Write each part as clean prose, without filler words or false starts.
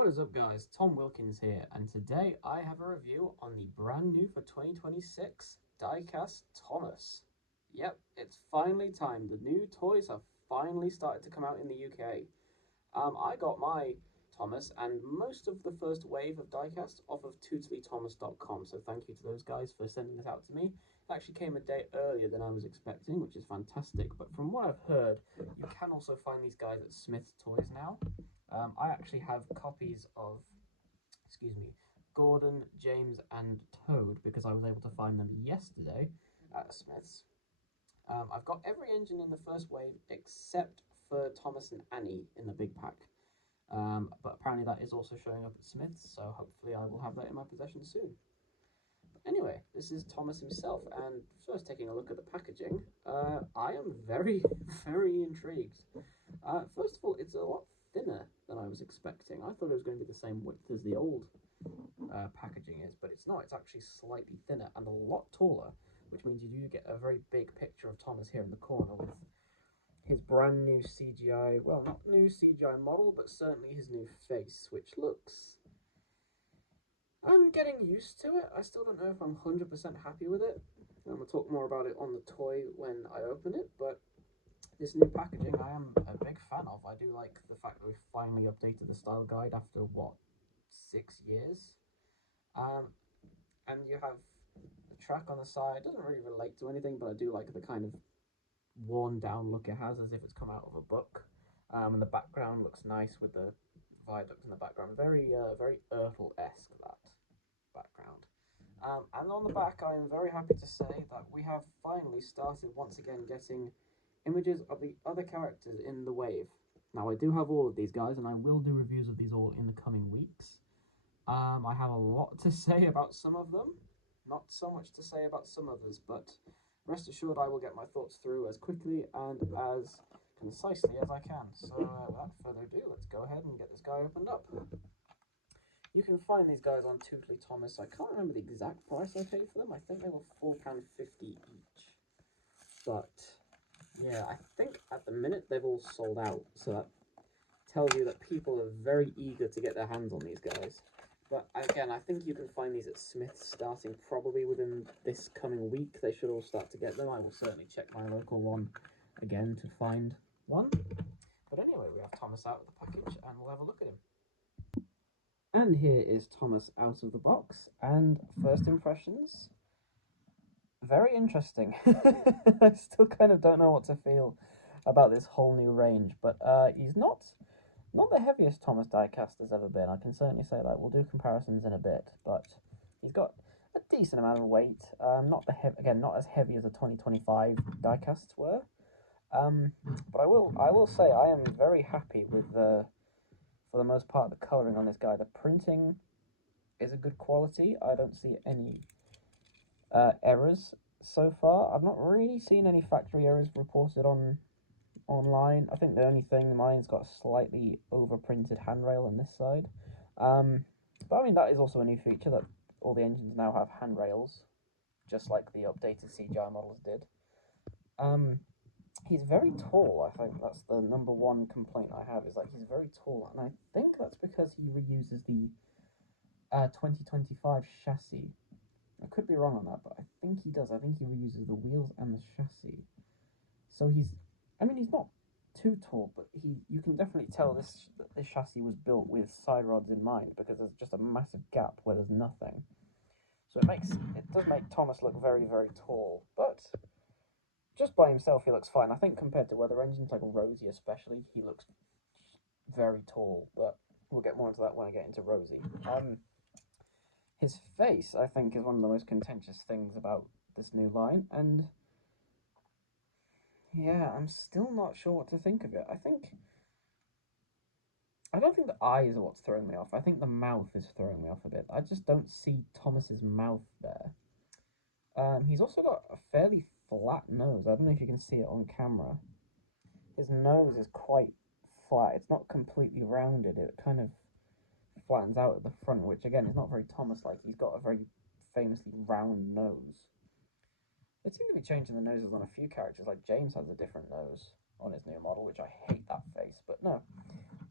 What is up, guys? Tom Wilkins here, and today I have a review on the brand new for 2026 Diecast Thomas. Yep, it's finally time. The new toys have finally started to come out in the UK. I got my Thomas and most of the first wave of diecast off of tootlythomas.com, so thank you to those guys for sending this out to me. It actually came a day earlier than I was expecting, which is fantastic, but from what I've heard, you can also find these guys at Smith's Toys now. I actually have copies of, Gordon, James, and Toad because I was able to find them yesterday at Smith's. I've got every engine in the first wave except for Thomas and Annie in the big pack. But apparently that is also showing up at Smith's, so hopefully I will have that in my possession soon. But anyway, this is Thomas himself, and first taking a look at the packaging, I am very, very intrigued. First of all, it's a lot thinner than I was expecting. I thought it was going to be the same width as the old packaging is, but it's not. It's actually slightly thinner and a lot taller, which means you do get a very big picture of Thomas here in the corner with his brand new CGI, well, not new CGI model, but certainly his new face, which looks... I'm getting used to it. I still don't know if I'm 100% happy with it. I'm going to talk more about it on the toy when I open it, but this new packaging I am a big fan of. I do like the fact that we've finally updated the style guide after, what, 6 years? And you have the track on the side. It doesn't really relate to anything, but I do like the kind of worn down look it has, as if it's come out of a book. And the background looks nice with the viaduct in the background. Very Ertl-esque, that background. And on the back, I am very happy to say that we have finally started once again getting images of the other characters in the wave. Now, I do have all of these guys, and I will do reviews of these all in the coming weeks. I have a lot to say about some of them, not so much to say about some others, but rest assured I will get my thoughts through as quickly and as concisely as I can. So without further ado, let's go ahead and get this guy opened up. You can find these guys on Tootly Thomas. I can't remember the exact price I paid for them. I think they were £4.50 each. But yeah, I think at the minute they've all sold out. So that tells you that people are very eager to get their hands on these guys. But again, I think you can find these at Smith's starting probably within this coming week. They should all start to get them. I will certainly check my local one again to find one. But anyway, we have Thomas out of the package and we'll have a look at him. And here is Thomas out of the box. And first impressions, very interesting. I still kind of don't know what to feel about this whole new range. But he's not the heaviest Thomas diecast has ever been. I can certainly say that. We'll do comparisons in a bit, but he's got a decent amount of weight. Not as heavy as the 2025 diecasts were. But I will say I am very happy with for the most part, the colouring on this guy. The printing is a good quality. I don't see any errors so far. I've not really seen any factory errors reported online. I think the only thing, mine's got a slightly overprinted handrail on this side. But I mean, that is also a new feature, that all the engines now have handrails, just like the updated CGI models did. He's very tall. I think that's the number one complaint I have, is that he's very tall, and I think that's because he reuses the 2025 chassis. I could be wrong on that, but I think he does. I think he reuses the wheels and the chassis. So he's not too tall, but you can definitely tell this chassis was built with side rods in mind, because there's just a massive gap where there's nothing. So it does make Thomas look very, very tall, but just by himself he looks fine. I think compared to other engines like Rosie especially, he looks very tall, but we'll get more into that when I get into Rosie. His face, I think, is one of the most contentious things about this new line, and yeah, I'm still not sure what to think of it. I don't think the eyes are what's throwing me off. I think the mouth is throwing me off a bit. I just don't see Thomas's mouth there. He's also got a fairly flat nose. I don't know if you can see it on camera. His nose is quite flat. It's not completely rounded. It kind of flattens out at the front, which again is not very Thomas-like. He's got a very famously round nose. They seem to be changing the noses on a few characters, like James has a different nose on his new model, which I hate that face, but no.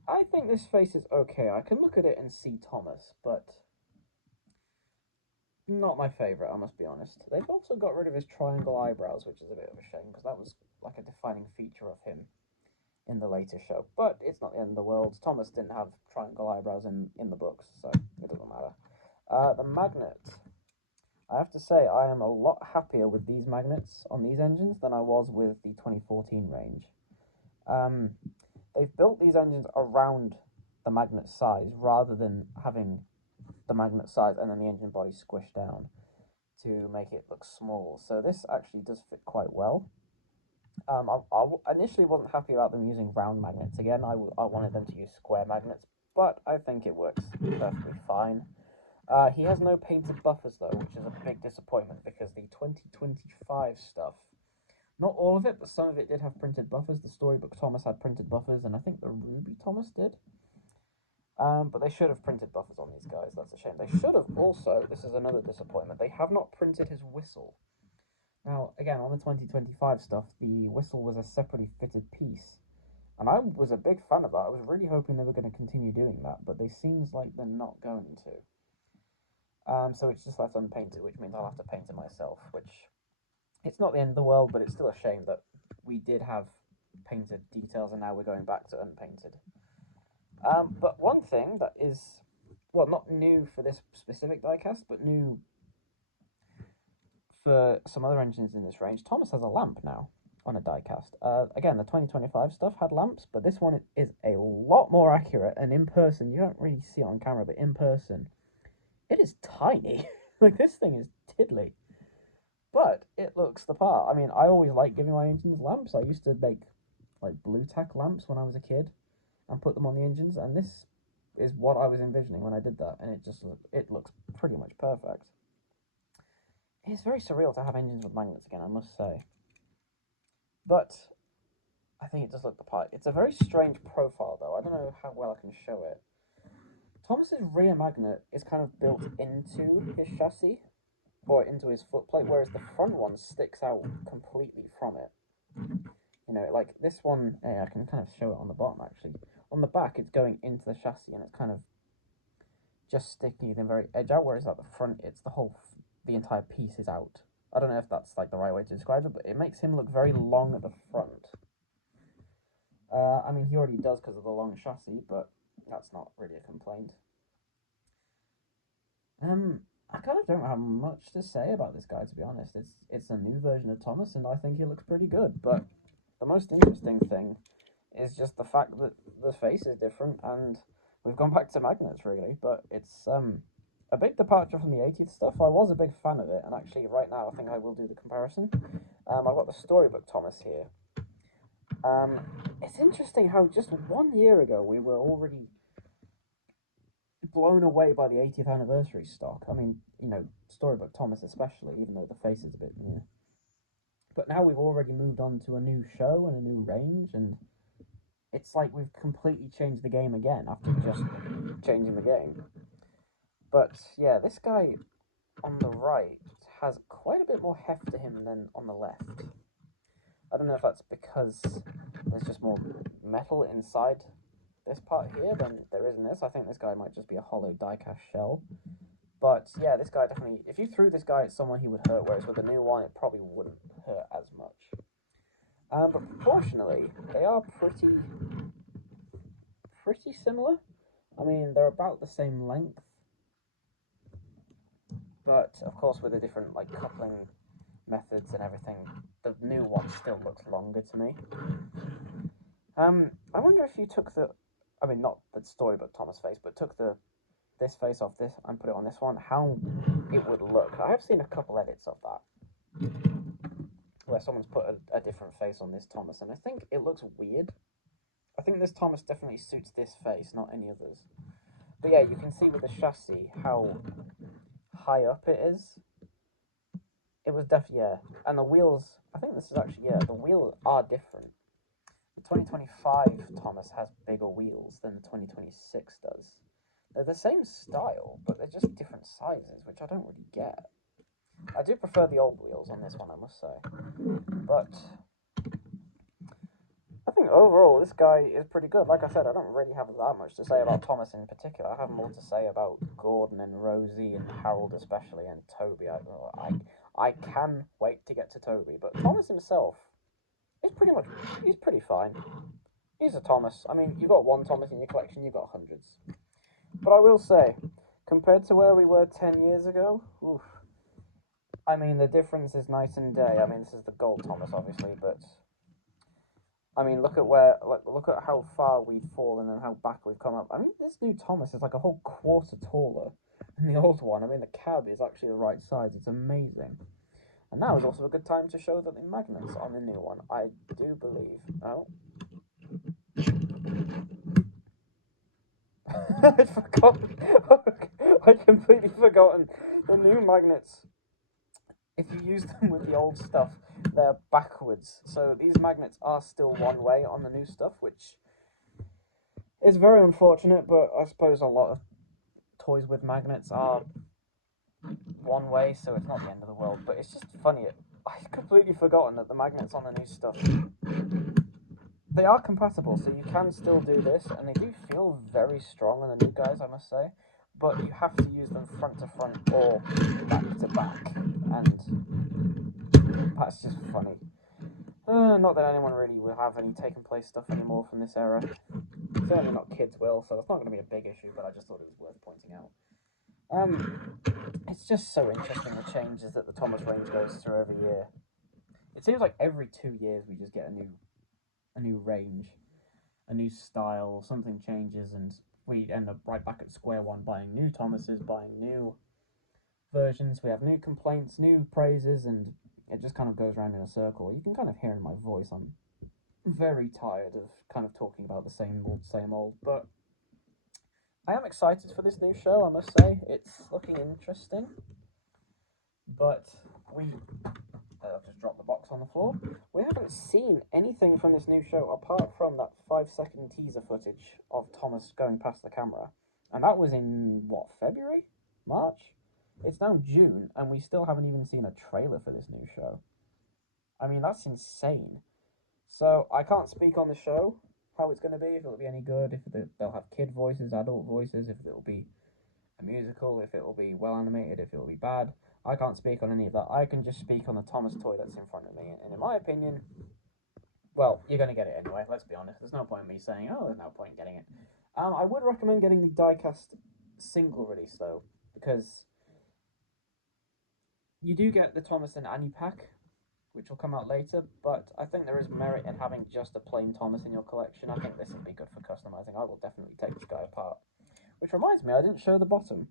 I think this face is okay. I can look at it and see Thomas, but not my favourite, I must be honest. They've also got rid of his triangle eyebrows, which is a bit of a shame, because that was like a defining feature of him in the later show. But it's not the end of the world. Thomas didn't have triangle eyebrows in the books, so it doesn't matter. The magnet. I have to say, I am a lot happier with these magnets on these engines than I was with the 2014 range. They've built these engines around the magnet size rather than having the magnet size and then the engine body squished down to make it look small. So this actually does fit quite well. I initially wasn't happy about them using round magnets again. I wanted them to use square magnets, but I think it works perfectly fine. He has no painted buffers though, which is a big disappointment because the 2025 stuff, not all of it, but some of it did have printed buffers. The Storybook Thomas had printed buffers, and I think the Ruby Thomas did. But they should have printed buffers on these guys. That's a shame. They should have also, this is another disappointment, they have not printed his whistle. Now, again, on the 2025 stuff, the whistle was a separately fitted piece. And I was a big fan of that. I was really hoping they were going to continue doing that, but they seems like they're not going to. So it's just left unpainted, which means I'll have to paint it myself, which it's not the end of the world, but it's still a shame that we did have painted details and now we're going back to unpainted. But one thing that is, well, not new for this specific diecast, but new for some other engines in this range, Thomas has a lamp now on a diecast. Again, the 2025 stuff had lamps, but this one is a lot more accurate, and in person, you don't really see it on camera, but in person, it is tiny. Like, this thing is tiddly. But it looks the part. I mean, I always like giving my engines lamps. I used to make, like, blue tack lamps when I was a kid and put them on the engines, and this is what I was envisioning when I did that, and it looks pretty much perfect. It's very surreal to have engines with magnets again, I must say. But I think it does look the part. It's a very strange profile, though. I don't know how well I can show it. Thomas's rear magnet is kind of built into his chassis, or into his footplate, whereas the front one sticks out completely from it. You know, like this one, I can kind of show it on the bottom actually. On the back, it's going into the chassis and it's kind of just sticking the very edge out, whereas at the front, it's the entire piece is out. I don't know if that's like the right way to describe it, but it makes him look very long at the front. I mean, he already does because of the long chassis, but that's not really a complaint. I kind of don't have much to say about this guy, to be honest. It's a new version of Thomas, and I think he looks pretty good. But the most interesting thing is just the fact that the face is different, and we've gone back to magnets, really. But it's a big departure from the 80th stuff. I was a big fan of it, and actually, right now, I think I will do the comparison. I've got the Storybook Thomas here. It's interesting how just 1 year ago we were already blown away by the 80th anniversary stock. I mean, you know, Storybook Thomas especially, even though the face is a bit new. But now we've already moved on to a new show and a new range, and it's like we've completely changed the game again after just changing the game. But yeah, this guy on the right has quite a bit more heft to him than on the left. I don't know if that's because there's just more metal inside this part here than there is in this. I think this guy might just be a hollow diecast shell. But yeah, this guy definitely, if you threw this guy at someone, he would hurt, whereas with the new one, it probably wouldn't hurt as much. But proportionally, they are pretty similar. I mean, they're about the same length. But, of course, with the different, like, coupling methods and everything, the new one still looks longer to me. I wonder if you took I mean, not the Storybook Thomas face, but took this face off this and put it on this one, how it would look. I have seen a couple edits of that, where someone's put a different face on this Thomas, and I think it looks weird. I think this Thomas definitely suits this face, not any others. But yeah, you can see with the chassis how high up it is. It was definitely, yeah. And the wheels, I think this is actually, yeah, the wheels are different. The 2025 Thomas has bigger wheels than the 2026 does. They're the same style, but they're just different sizes, which I don't really get. I do prefer the old wheels on this one, I must say. But I think overall this guy is pretty good. Like I said, I don't really have that much to say about Thomas in particular. I have more to say about Gordon and Rosie and Harold especially and Toby. I can wait to get to Toby, but Thomas himself is he's pretty fine. He's a Thomas. I mean, you've got one Thomas in your collection, you've got hundreds. But I will say, compared to where we were 10 years ago, oof, I mean, the difference is night and day. I mean, this is the gold Thomas, obviously, but I mean, look at how far we've fallen and how back we've come up. I mean, this new Thomas is like a whole quarter taller than the old one. I mean, the cab is actually the right size. It's amazing. And now is also a good time to show that the magnets on the new one, I do believe. Oh. I'd forgotten. I'd completely forgotten. The new magnets, if you use them with the old stuff, they're backwards. So these magnets are still one way on the new stuff, which is very unfortunate, but I suppose a lot of toys with magnets are one way, so it's not the end of the world. But it's just funny. I've completely forgotten that the magnets on the new stuff, they are compatible, so you can still do this, and they do feel very strong on the new guys, I must say. But you have to use them front to front or back to back, and that's just funny. Not that anyone really will have any taken place stuff anymore from this era. Certainly not kids will, so that's not going to be a big issue, but I just thought it was worth pointing out. It's just so interesting the changes that the Thomas range goes through every year. It seems like every 2 years we just get a new range, a new style, something changes, and we end up right back at square one, buying new Thomases, buying new versions. We have new complaints, new praises, and it just kind of goes around in a circle. You can kind of hear in my voice I'm very tired of kind of talking about the same old, but I am excited for this new show, I must say. It's looking interesting, but I've just dropped the box on the floor. We haven't seen anything from this new show apart from that 5-second teaser footage of Thomas going past the camera. And that was in, what, February? March? It's now June, and we still haven't even seen a trailer for this new show. I mean, that's insane. So, I can't speak on the show, how it's going to be, if it'll be any good, if they'll have kid voices, adult voices, if it'll be a musical, if it'll be well animated, if it'll be bad. I can't speak on any of that. I can just speak on the Thomas toy that's in front of me. And in my opinion, well, you're going to get it anyway, let's be honest. There's no point in me saying, oh, there's no point in getting it. I would recommend getting the Diecast single release, though, because you do get the Thomas and Annie pack, which will come out later, but I think there is merit in having just a plain Thomas in your collection. I think this would be good for customizing. I will definitely take this guy apart. Which reminds me, I didn't show the bottom.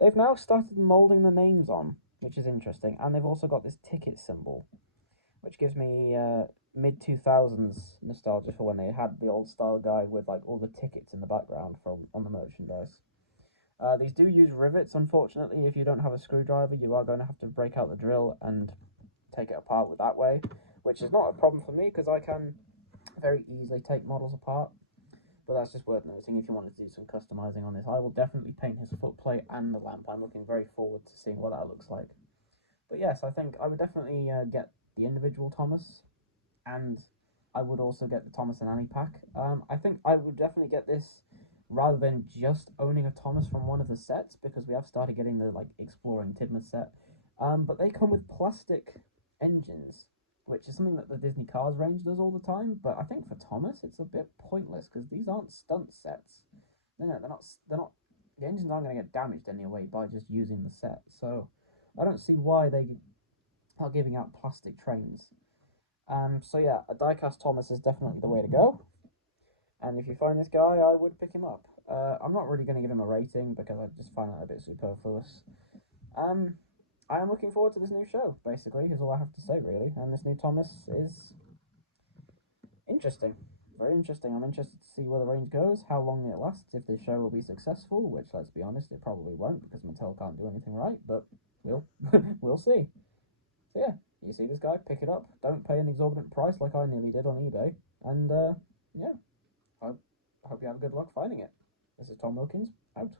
They've now started moulding the names on, which is interesting, and they've also got this ticket symbol, which gives me mid-2000s nostalgia for when they had the old style guide with like all the tickets in the background on the merchandise. These do use rivets, unfortunately. If you don't have a screwdriver, you are going to have to break out the drill and take it apart with that way, which is not a problem for me because I can very easily take models apart. But that's just worth noting if you wanted to do some customizing on this. I will definitely paint his footplate and the lamp. I'm looking very forward to seeing what that looks like. But yes, I think I would definitely get the individual Thomas, and I would also get the Thomas and Annie pack. I think I would definitely get this rather than just owning a Thomas from one of the sets, because we have started getting the like Exploring Tidmouth set. But they come with plastic engines, which is something that the Disney Cars range does all the time. But I think for Thomas, it's a bit pointless because these aren't stunt sets. No, they're not. They're not. The engines aren't going to get damaged anyway by just using the set. So I don't see why they are giving out plastic trains. So yeah, a diecast Thomas is definitely the way to go. And if you find this guy, I would pick him up. I'm not really going to give him a rating because I just find that a bit superfluous. I am looking forward to this new show, basically, is all I have to say, really. And this new Thomas is interesting. Very interesting. I'm interested to see where the range goes, how long it lasts, if this show will be successful, which, let's be honest, it probably won't, because Mattel can't do anything right, but we'll see. So yeah, you see this guy, pick it up. Don't pay an exorbitant price like I nearly did on eBay. And, yeah, I hope you have good luck finding it. This is Tom Wilkins, out.